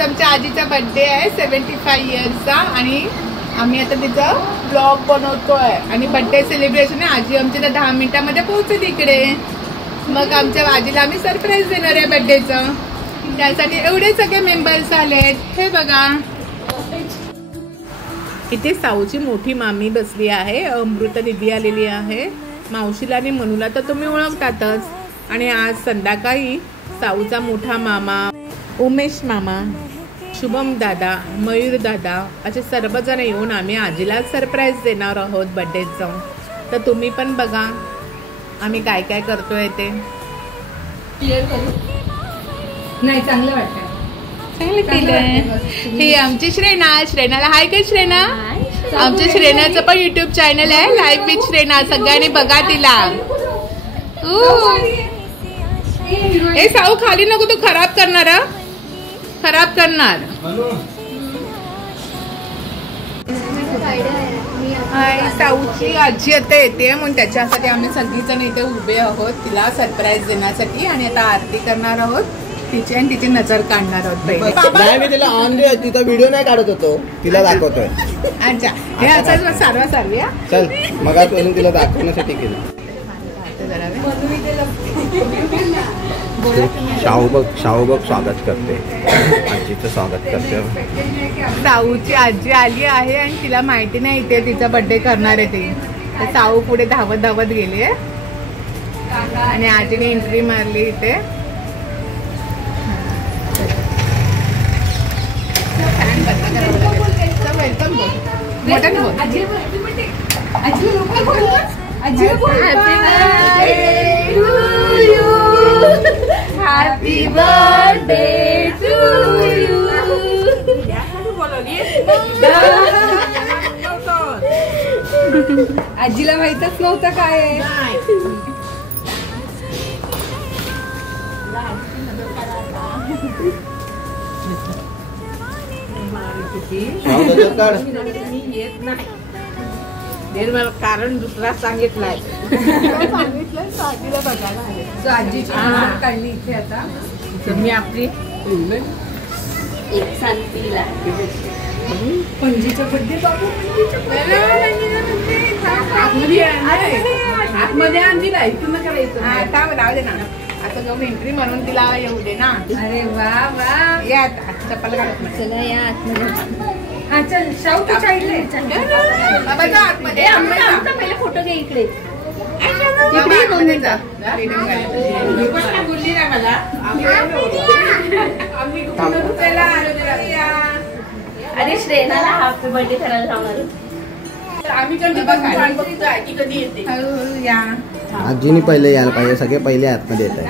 आज आमच्या आजीचा बर्थडे आहे 75 इयर्सचा आणि आम्ही आता तिचा ब्लॉग बनवतोय आणि बर्थडे सेलिब्रेशन आहे. आजी आमच्या 10 मिनिटांमध्ये पोहोचेल इकडे. मग आमच्या आजीला आम्ही सरप्राईज देणार आहे बर्थडेचं. त्यासाठी एवढे सगळे मेंबर्स आलेत. हे बघा इथे साऊची मोठी मामी बसली आहे. अमृता दीदी आलेली आहे. मावशीला आणि मनूला तर तुम्ही ओळखतातच. आणि आज संध्याकाळी साऊचा मोठा मामा, उमेश मामा, शुभम दादा, मयूर दादा असे सर्वजण येऊन आम्ही आजीला सरप्राईज देणार आहोत बर्थडेचं. तर तुम्ही पण बघा आम्ही काय काय करतोय ते. नाही चांगलं वाटतं. चांगलं केलंय. ही आमची श्रेणाला हाय का श्रेणा. आमच्या श्रेणाचं पण युट्यूब चॅनल आहे लाईफ विथ श्रेणा. सगळ्यांनी बघा तिला. ए साऊ खाली नको तू खराब करणार. साऊची आजी आता येते म्हणून त्याच्यासाठी आम्ही सगळीजण इथे उभे आहोत तिला सरप्राईज देण्यासाठी. आणि आता आरती करणार आहोत तिची आणि तिची नजर काढणार आहोत पहिले. नाही मी तिला ऑनलाईन तिचा व्हिडिओ नाही काढत होतो तिला दाखवतोय. अच्छा हे असं सारवा चल मग तिला दाखवण्यासाठी केलं. शाहूबग स्वागत करते. आजीचं स्वागत करते. साऊची आजी आली आहे आणि तिला माहिती नाही इथे तिचा बर्थडे करणार आहे ती. तर साऊ पुढे धावत गेली आणि आजीने एंट्री मारली इथे. Welcome Happy birthday to you. आजीला माहितच नव्हतं काय. कारण दुसरा सांगितलाय. आजीची काढली इथे आता. मी आपली पणजीचा बर्थडे बाबू. आतमध्ये आणली नाही तुम्ही करायचं. राहू दे ना आता जाऊन एंट्री म्हणून तिला येऊ दे ना. अरे वा वा. या आता चप्पल घालत नाही. चला या आतमध्ये. हा चल शाहू तू साईडला आतमध्ये. पहिले फोटो घे इकडे. बोलली ना मला. अरे श्रेणाला हॅपी बर्थडे करायला जाणार. आम्ही कधी येते. या आजीनी पहिले यायला पाहिजे. सगळे पहिले आतमध्ये येत आहे.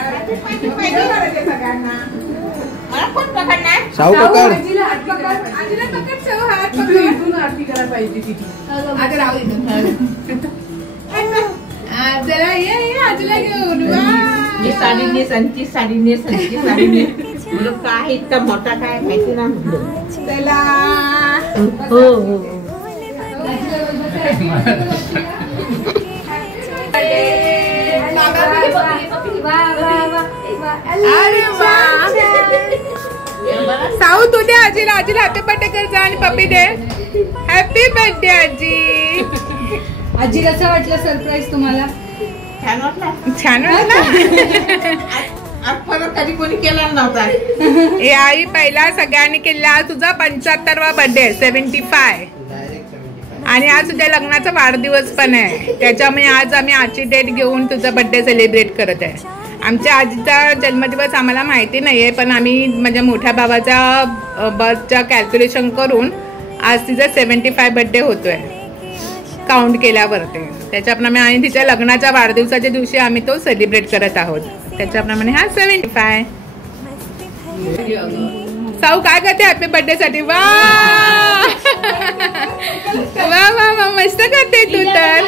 शाहू पकड. आरती करायला पाहिजे तिथे. जरा ये आजीला घेऊन. साडी काय इतका मोठा काय माहिती ना. चला हो साऊ तू दे आजीला हॅपी बर्थडे कर जा आणि पप्पी दे. हॅपी बर्थडे आजी. आजी कसं वाटलं सरप्राईज तुम्हाला. छान वाटलं. कधी कोणी केला नव्हता. हे आई पहिला सगळ्यांनी केला. तुझा 75वा बर्थडे 75 आणि आज तुझ्या लग्नाचा वाढदिवस पण आहे. त्याच्यामुळे आज आम्ही आजची डेट घेऊन तुझा बर्थडे सेलिब्रेट करत आहे. आमच्या आजीचा जन्मदिवस आम्हाला माहिती नाहीये पण आम्ही माझ्या मोठ्या भावाचा बर्थचा कॅल्क्युलेशन करून आज तिचा 75 बर्थडे होतोय काउंट केल्यावरती. त्याच्याप्रमाणे आणि तिच्या लग्नाच्या वाढदिवसाच्या दिवशी आम्ही तो सेलिब्रेट करत आहोत. त्याच्याप्रमाणे हा 75. साऊ काय करते हॅपी बर्थडे साठी. वा वा वा वा मस्त करते तू तर.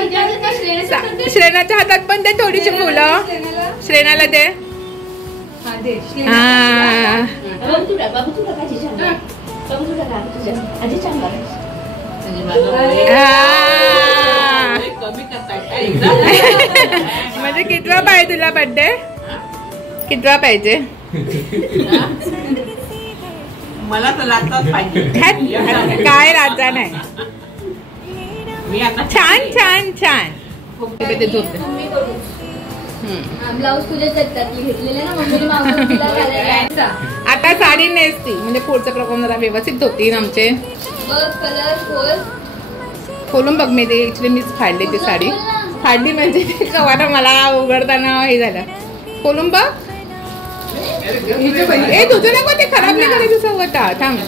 श्रेणाच्या हातात पण दे थोडीशी फुलं. श्रेणाला दे. म्हणजे कितवा पाहिजे तुला बर्थडे. कितवा पाहिजे. मला तर लागतात पाहिजे. काय राजा नाही. मी आता छान छान छान. ते धुते. तुम्ही करू. ब्लाऊज तुझ्याच येतात घेतलेले ना मम्मीने मागून तिला घालायला. आता साडी नेसती म्हणजे पुढचा प्रोग्राम जरा व्यवस्थित होतील आमचे. बघ कलर खोल. खोलून बघ मी ते ऍक्च्युली मीच फाडली ती साडी. फाडली म्हणजे कवाटा मला उघडताना हे झालं. खोलून बघ. ए तुझं नको ते खराब नाही करायचं सवता. थांब.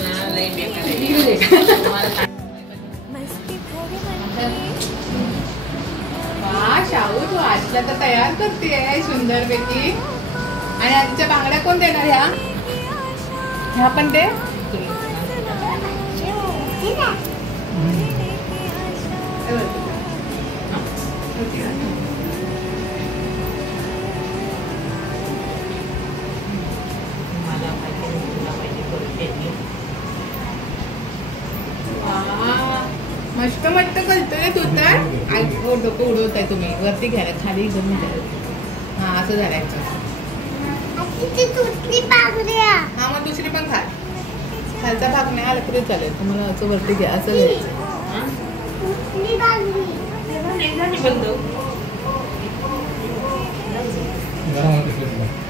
शाहू तू आजला तर तयार करते सुंदर पैकी. आणि आजच्या बांगड्या कोण देणार ह्या पण दे. मस्त मस्त करतोय तू तर. डोकं उडवत आहे तुम्ही. वरती घ्यायला खाली घेऊन घ्यायला. हा असं झालायचं. हा मग दुसरी पण खा. खालचा भाग नाही आला तरी चालेल. तुम्हाला असं वरती घ्या. असं घ्यायचं.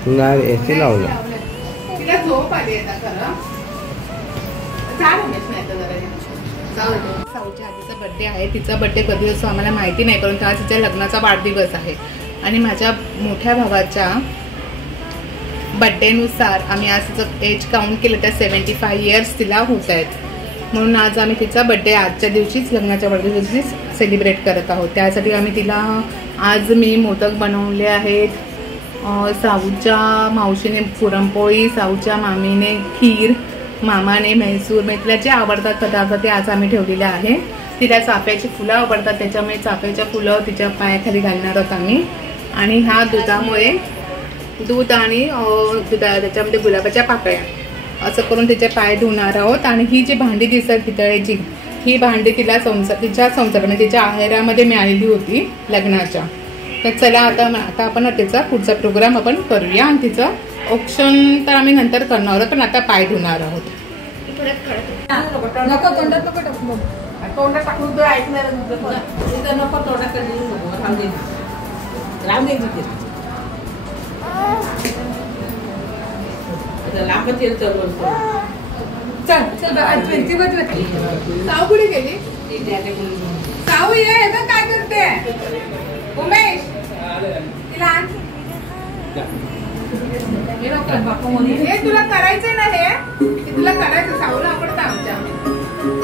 नाही एसी लावलं. तिला झोप आली आता खरं. साऊच्या आजीचा बर्थडे आहे. तिचा बर्थडे कधी असतो आम्हाला माहिती नाही, परंतु आज तिच्या लग्नाचा वाढदिवस आहे. आणि माझ्या मोठ्या भावाच्या बर्थडेनुसार आम्ही आज तिचं एज काउंट केलं तर 75 इयर्स तिला होत आहेत. म्हणून आज आम्ही तिचा बर्थडे आजच्या दिवशीच लग्नाच्या वाढदिवशी सेलिब्रेट करत आहोत. त्यासाठी आम्ही तिला आज मी मोदक बनवले आहेत. साऊच्या मावशीने पुरणपोळी, साऊच्या मामीने खीर, मामाने म्हैसूर. मग तिला जे आवडतात पदार्थ ते आज आम्ही ठेवलेले आहे. तिला चाफ्याची फुलं आवडतात, त्याच्यामुळे चाफ्याच्या फुलं तिच्या पायाखाली घालणार आहोत आम्ही. आणि ह्या दुधामुळे दूध आणि त्याच्यामध्ये गुलाबाच्या पाकळ्या असं करून तिचे पाय धुणार आहोत. आणि ही जी भांडी दिसतात पितळेची, ही भांडी तिला तिच्या संसारामध्ये तिच्या आहेरामध्ये मिळालेली होती लग्नाच्या. तर चला आता आपण त्याचा पुढचा प्रोग्राम आपण करूया. आणि तिचं ऑप्शन तर आम्ही नंतर करणार आहोत, पण आता पाय धुणार आहोत. नको तोंडात नको टाकू. तोंडात टाकून तो ऐकणार नको. तोंडात राहू दे. राहू दे तिथे. लांबच येईल चल साऊ कुठे गेली? साऊ ये काय करते? उमेश तिला हे तुला करायचं ना. हे तुला करायचं. साऊला आवडतं आमच्या.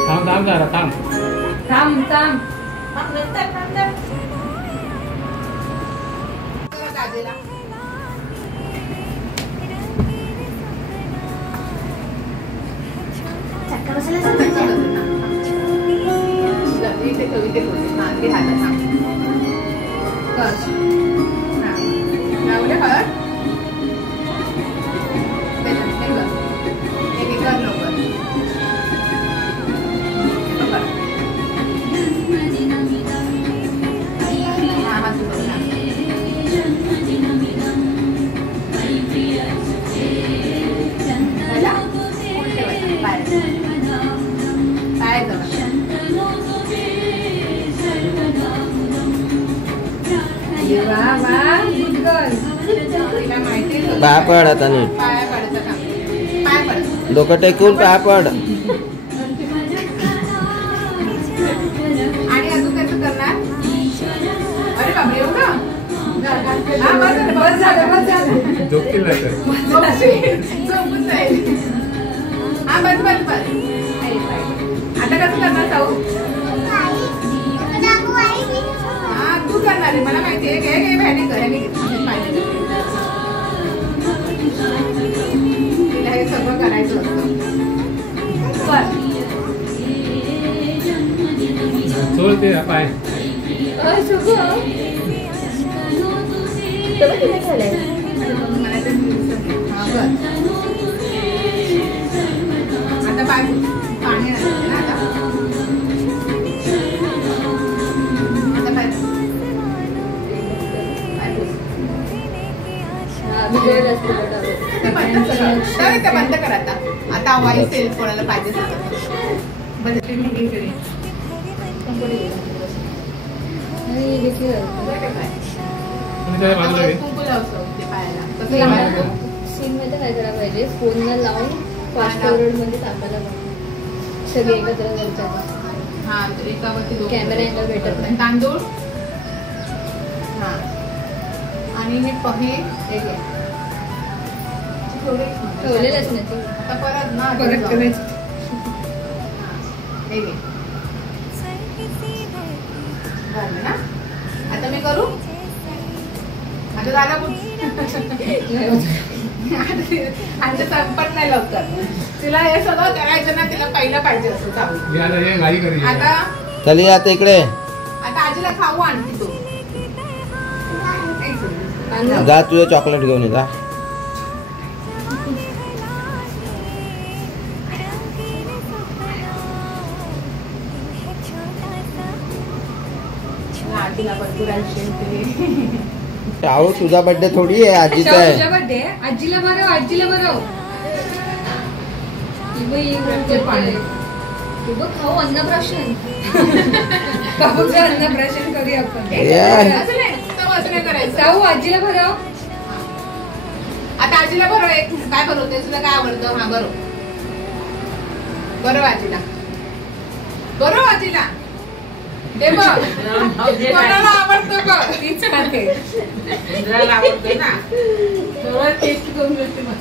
थांब जरा थांब. दादीला पाय पड आता नीट. डोकं टेकून पाय पड. आणि अजून कसं करणार? अरे बाबा एवढं आता कसं करणार साऊ? हा तू करणार आहे मला माहिती आहे. घे भॅनी कर. तिला हे सगळं करायचं असतं. सोडते पाय. आता पाय पाणी ना आता बंद कर. आता आवाज असेल कोणाला पाहिजे कुंकू लावतो ते पायाला सीन मध्ये काय करायला पाहिजे, फोनला लावून फास्ट फॉरवर्ड मध्ये टाकायला पाहिजे सगळे एकत्र जायचं. हा एकावरती कॅमेरा अँगल भेटत नाही. तांदूळ हा आणि हे पहे ठेवलेलंच नाही ते. आता परत ना परत करायचं. हे घे. झालं ना? आता मी करू आता झालं आता संपत नाही लवकर. तिला हे सगळं करायचं ना, तिला पहिलं पाहिजे असं चालू. आता चल ये आता इकडे आता आजीला खाऊ आणते तू. जा तुझं चॉकलेट घेऊन ये जा. आजीला भरपूर शाहू तुझा बर्थडे थोडी आहे, आजीचा आहे. बर्थडे आजीला बरं, आजीला बरं. खाऊ अन्नप्राशन. बाबूचं अन्नप्राशन करूया आपण. खाऊ आजीला भरव. आता आजीला भरव. एक काय भरवते तुला काय आवडतं? हा बरोबर बरोबर आजीला बरोबर आजीला दे बघ. कोणाला आवडतं बघ तीच खाते. आवडतं ना टेस्ट करून घेते मग.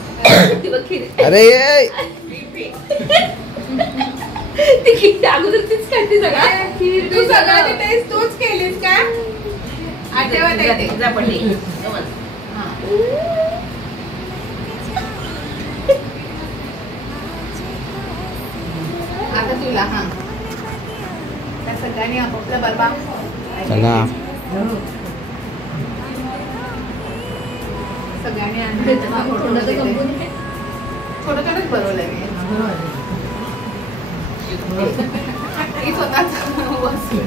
अरे ये ती खीर अगोदर तीच खाते सगळं. तू सगळ्याची टेस्ट तूच केलीस का? आठवत आहे ते. आता तुला हा त्या सगळ्यांनी आपापला बरबा चला सगळ्यांनी आणलं छोटं छोटंच भरवलंय मी. ही स्वतःच वस्तू.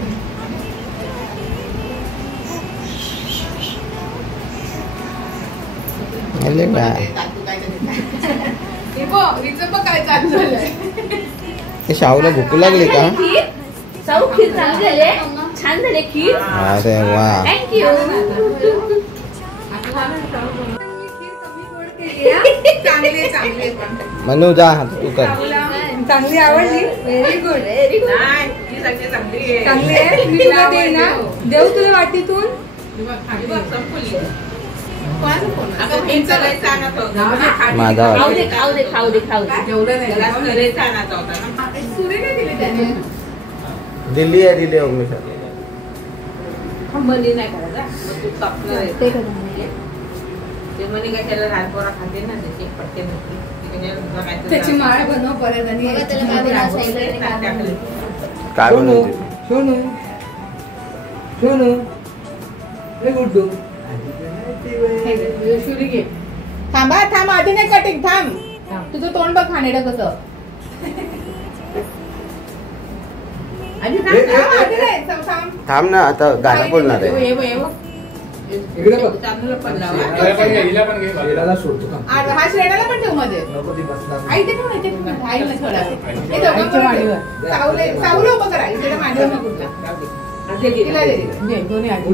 अरे काय हिचं पण काय चालू झालंय. ते शाहूला भूक लागली का? साऊ खीर चांगली झाली, छान झाले खीर. अरे वा थँक्यू. चांगले चांगले मनू जा तू कर. चांगली आवडली. Very good very good. चांगली आहे. मी तुला दे ना, देऊ तुला वाटीतून. माझा खाऊ दे खाऊ दे खाऊ दे खाऊ दे. दिल्ली आहे दिल्ली अग्निशा. खंबली नाही करायचा. तू कापलं ते कसं म्हणजे? ते म्हणे काय त्याला राजपोरा खाते ना त्याचे पट्टे नसते. त्याची माळ बनव परत आणि त्याला काय बनायचं. काय बनवते? सोनू सोनू हे गुड्डू शुरी घे. थांबा थांब आधी नाही कटिंग थांब. तुझं तोंड बघ खाणेडं कसं. आधी थांब आधी नाही थांब. थांब ना आता गाणं बोलणार आहे. इकडे बघ. चांगलं पडला हिला सोडतो का? हा श्रेणाला पण ठेव मध्ये. नको ती बसणार. आई ते ठेव नाही ते आईला थोडा. हे दोघं सावलं उभं करा. इकडे मांडीवर नको कुठला. तिला दे दोन्ही आधी.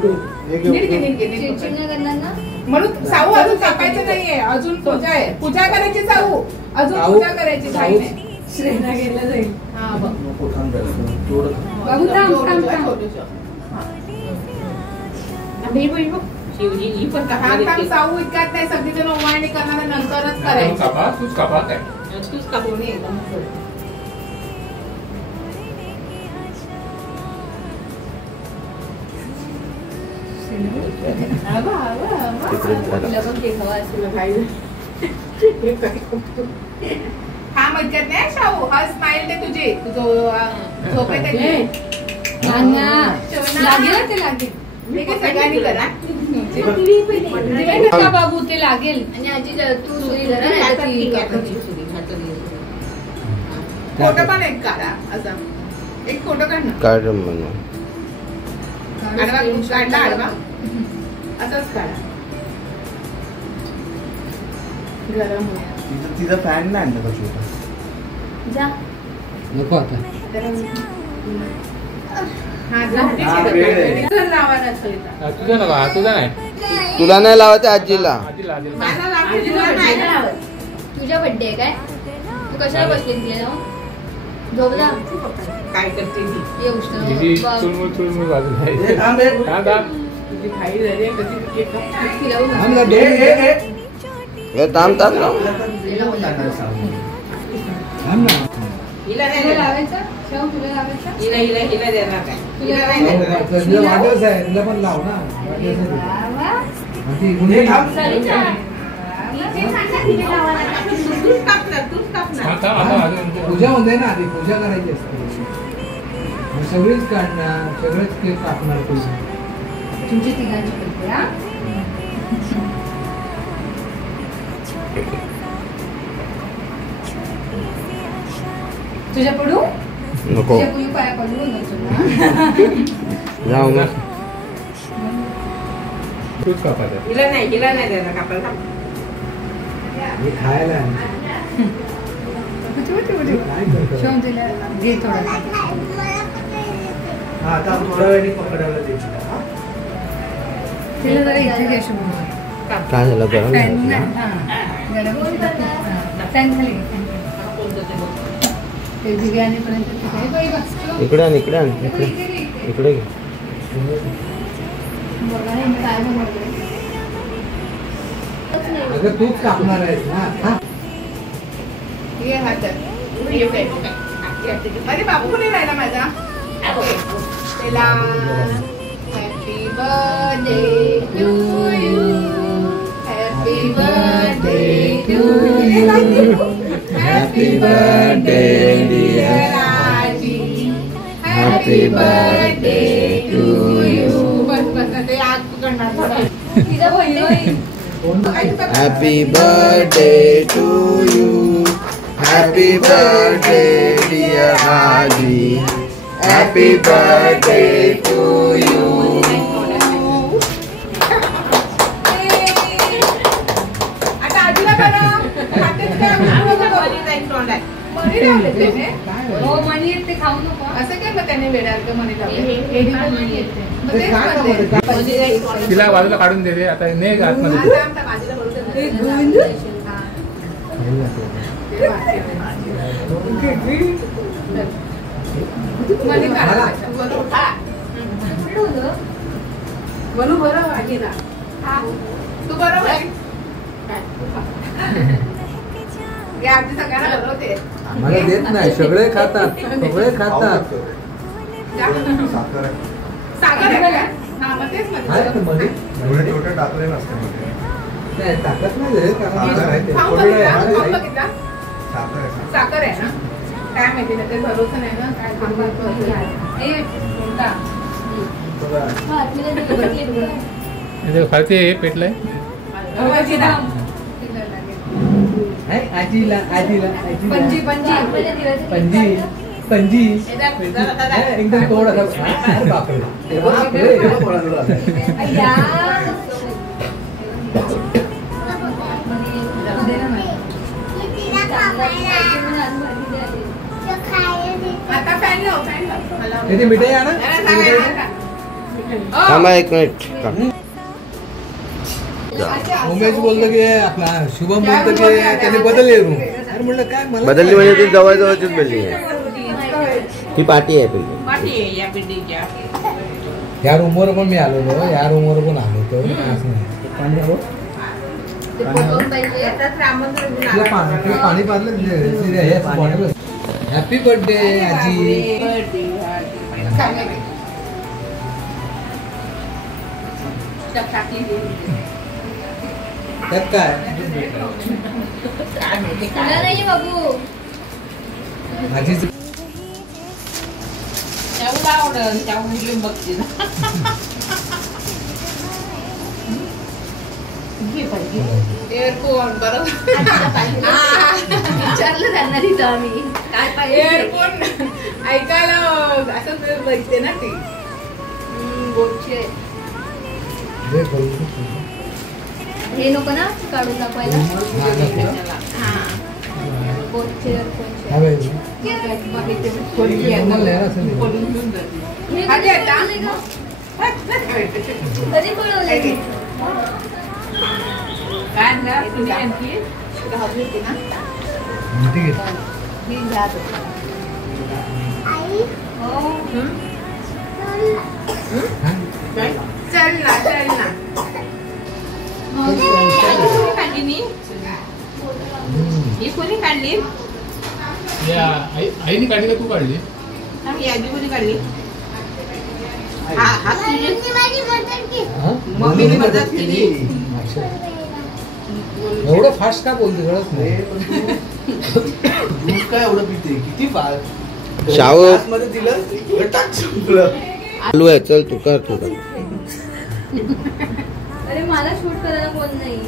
नीट घे नीट घे. चिडचिड नाही करणार ना. म्हणून साऊ अजून कापायचं नाहीये. अजून पूजा आहे. पूजा करायची साऊ. अजून पूजा करायची काही नाही. श्रेणा गेला जाईल. हा बघ. नको थांब जरा. थोडं थांब. बाबू थांब थांब थांब. शिवजी पण थांब साऊ इतक्यात नाही. सगळी जण ओवाळणी करणार नंतरच करायची. तूच कापा काय तूच कापून एकदम हा मज्जात नाही शाहू. हा स्माइल ते तुझी झोपेत लागेल ते लागेल. सगळ्यांनी करा. बाबू ते लागेल. आणि आजी तू सुरी जरा फोटो पण एक काढा. असा एक फोटो काढ ना. काढ म्हणून आडवा काढला आडवा असाच काढा. गरम तिचा फॅन नाही आणला का छोटा? जा. नको आता. तुझा नका तुझा नाही तुला नाही लावायचं आजीला. आजीला आजीला तुझा बर्थडे आहे काय? तू कशाला बसली तिला जाऊन? झोप जा. काय करते ती? ये उष्ण. दीदी चुलमुल चुलमुल बाजूला आहे. थांब थांब तुझी खाई झाली आहे, कधी केक काप. तिला बघ. थांब ना, हे थांब थांब ना. थांब ना. हिला नाही तुला देणार. लावायचं? शेव तुला लावायचं? हिला देणार काय? हिला नाही हो, देणार. तुला वाढदिवस आहे, तुला पण लाव ना. वाढदिवस आहे. वा. आणि ती गुन्हे थांब. सरीचा. तूच कापणार, तूच कापणार. थांब थांब आता अजून पूजा होते ना, आधी पूजा करायची असते. मग सगळीच काढणार, सगळेच केक कापणार तुझं. तुमची तिघांची करते हा. तुझ्या पडू? नको तुझ्या पुढे पाया पडू नको ना. जाऊ मग. तूच कापायचं. हिला नाही देणार कापायला. हे खायला आहे. काय करतो? शेव तुला घे थोडा. हा, आता थोड्या वेळाने पकडायला दे. तिला जरा इथे घे शुभ. काय झालं गरम फॅन झालं नाही. तुला? हां. गरम होतं. फॅन खाली घे. ते दिवे आणेपर्यंत तिकडे बाई बस. इकडे आण इकडे आण इकडे इकडे घे. बघा हे मी काय बनवते. अगं तूच कापणार आहेस ना. हा. ये हातात. अरे बाबू कोणी राहिला माझा? त्याला happy birthday to you. Happy birthday to you. Happy birthday dear आजी. Happy birthday to you. बस बस ते आग पकडणार. तिचा birthday. Happy birthday to you. Happy birthday dear आजी. Happy birthday to you. आता आजीला बनव. मणी लावले त्याने. हो मणी येते खाऊ नको. असं केलं त्याने वेड्यासारखं मणी लावले. एडी पण मणी येते. मग तेच म्हणते. तिला बाजूला काढून दे रे आता नाही का आतमध्ये. आता आमच्या बाजूला बोलतो ना. मणी काढायचं. बनू खा. बनू बरं आजीला. तू बरोबर आहे. या आजी सगळ्यांना बनवते. आम्हाला देत नाही, सगळे खातात, सगळे खातात. सागर आहे का? हा, मग तेच म्हणते. आहे का मध्ये? छोटे टाकले नसते मध्ये. नाही, टाकत नाही रे, कारण साखर आहे. ते खाऊन कोरडं बघितला? आहे. खाऊन बघितला? साखर आहे. साखर आहे ना? काय माहिती ना, ते भरोसा नाही ना. काय ए, कोणता? खालते पेटलंय. आजीला. आहे, आजीला आजीला पंजी आजीला पंजी. पंजी दादा, दादा. आहे, एकदम थोडा बापरे बापरे. अय्या. आता फॅन लाव, फॅन लाव. मला इथे मिठाई आणा. जरा सांगायला. थांबा एक मिनिट. उमेश बोलतो की आपला शुभम बोलतो की त्याने बदलले रूम. अरे म्हणलं काय मला बदलली म्हणजे ती जवळजवळचीच बिल्डिंग आहे. ही पार्टी आहे पहिली. पाठी आहे या बिल्डिंगच्या. या रूमवर पण मी आलो होतो, या रूमवर पण आलो होतो. असं नाही. पाणी हवं? याचाच राममंदिर तुला गुन्हा. पाणी पाजलं हॅपी बर्थडे आजी. त्यात काय बाबू. आजीच त्याला आवडलं, त्याहून घेऊन बघते ना. घे पाहिजे. एअरफोन बरोबर. विचारलं त्यांना तिथं आम्ही काय पाहिजे. एअरफोन ऐकायला असं बघते ना ती. गोडची आहे. हे नको ना काढून दाखवायला. हा. हा बाई. नॉर्मल लेअर असेल हे. कधी बोलवलंय? मोठी घे. हा? चल ना चल ना. ही कोणी काढली? या आईने काढली का तू काढली? यादी कोणी काढली? हा तुझी हा? मम्मीने मदत केली. अच्छा. एवढं फास्ट का बोलते कळत नाही. दूध काय एवढं पिते किती फास्ट. शाहू. मध्ये दिलं टाक संपलं. चालू आहे चल तू कर तू कर. अरे मला शूट करायला कोण नाही.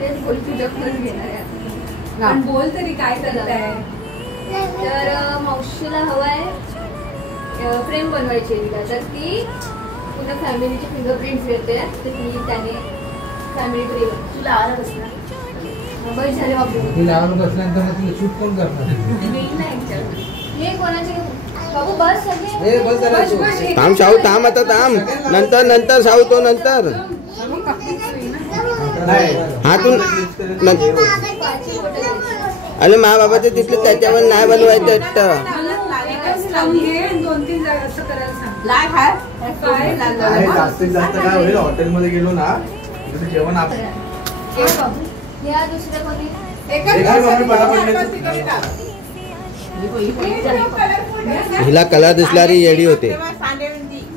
तेच बोल तुझ्याकडून घेणार आहे. पण बोल तरी काय करताय. तर मावशीला हवाय फ्रेम बनवायची आहे तिला. तर ती पूर्ण फॅमिलीचे फिंगरप्रिंट्स घेते. तर ती त्याने फॅमिली फ्रेम तुला आवडत असणार. बस झाले बाबू. तुला आवडत असल्यानंतर मग तुला शूट कोण करणार? हे कोणाचे बाबू बस सगळे. ए, बस झालं तू. थांब शाहू थांब आता थांब. नंतर नंतर शाहू तो नंतर. हा तू अरे मा बाबाचे तिथले त्याच्यावर नाही बनवायचं एकटं. जास्तीत जास्त काय होईल हॉटेलमध्ये गेलो ना तिथे जेवण या दुसऱ्या कोणी हिला कलर दिसला रे येडी होते.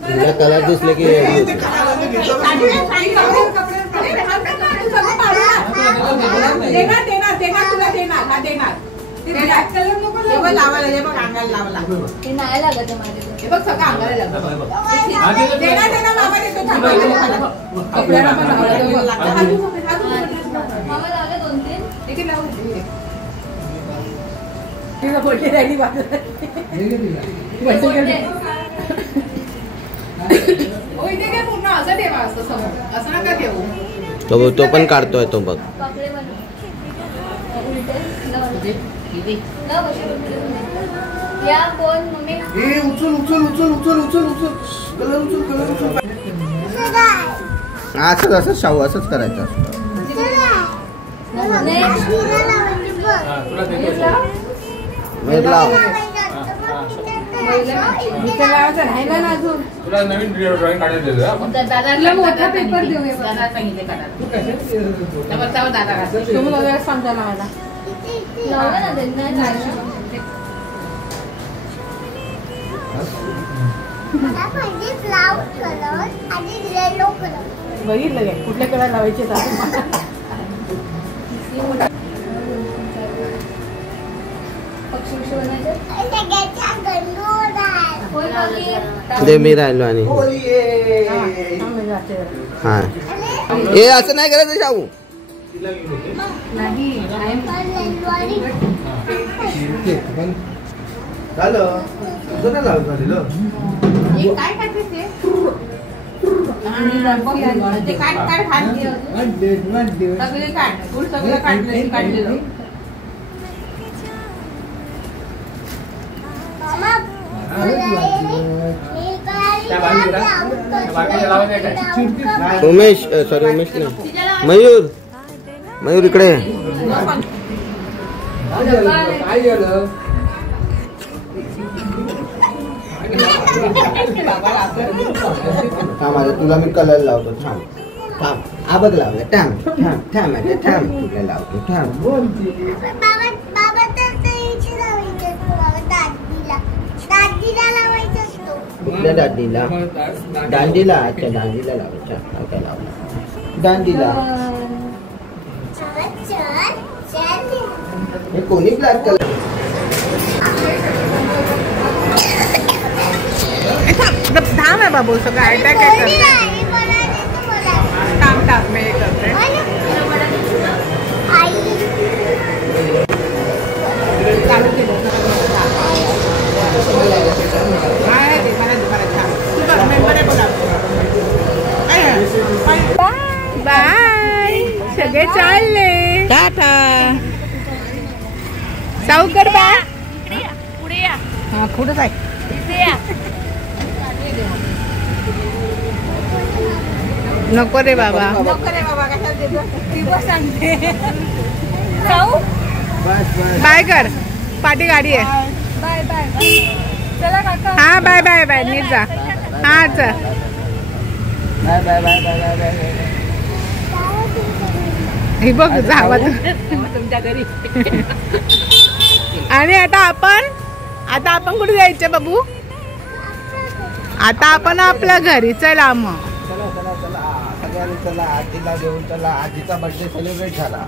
हिला कलर दिसले की येडी होते. ते नाही लागत माझ्या. मामा लावले 2-3. हे घे तिला. तो पण काढतोय तो बघ. कपडे बनव. या कोण मम्मी. उचल उचल उचल उचल उचल उचल कलर उचल कलर उचल. असंच असंच शाहू असंच करायचं असतं. तुला देतो. मीठ लाव. तुला नवीन ड्रॉइंग काढायला दिलं आपण. दादा मोठा पेपर देऊया. दादा सांगितले काढा. तू कशात दादा सांगता मला. लावलं ना त्यांना नाही. बघितलं काय कुठल्या कलर लावायचे पक्षी बनायचं. दे मी राहिलो आणि हा हे असं नाही करायचं शाहू. झालं तुझं नाही लावत झालेलं. काय काढते ते काढ काढ सगळे काढ फुल सगळं काढलेलं. उमेश सॉरी उमेश नाही मयूर. मयूर इकडे. काय झालं? थांब आता तुला मी कलर लावतो. थांब थांब आबग लावलं. थांब थांब थांब आता थांब तुला लावतो. थांब कुठल्या दांडीला. दांडीला अच्छा दांडीला लावायच्या. काय लावलं दांडीला. हे कोणी ब्लॅक कलर. थांब आहे बाबू सगळं अटॅक आहे. थांब थांब मी हे करते. बाय सगळे चालले. सावकर बाय पुढे या हा कुठं जाय इथे या नको रे बाबा जाऊ बस बस बाय कर पाठी गाडी आहे बाय बाय चला काका हा बाय बाय बाय नीट जा हा चल bye bye bye bye bye bye हे बघ जावा तू. तुमच्या घरी आणि आता आपण कुठे जायचं बाबू आता आपण आपल्या घरी चला मग चला चला चला सगळ्यांनी चला आजीला घेऊन चला आजीचा बर्थडे सेलिब्रेट झाला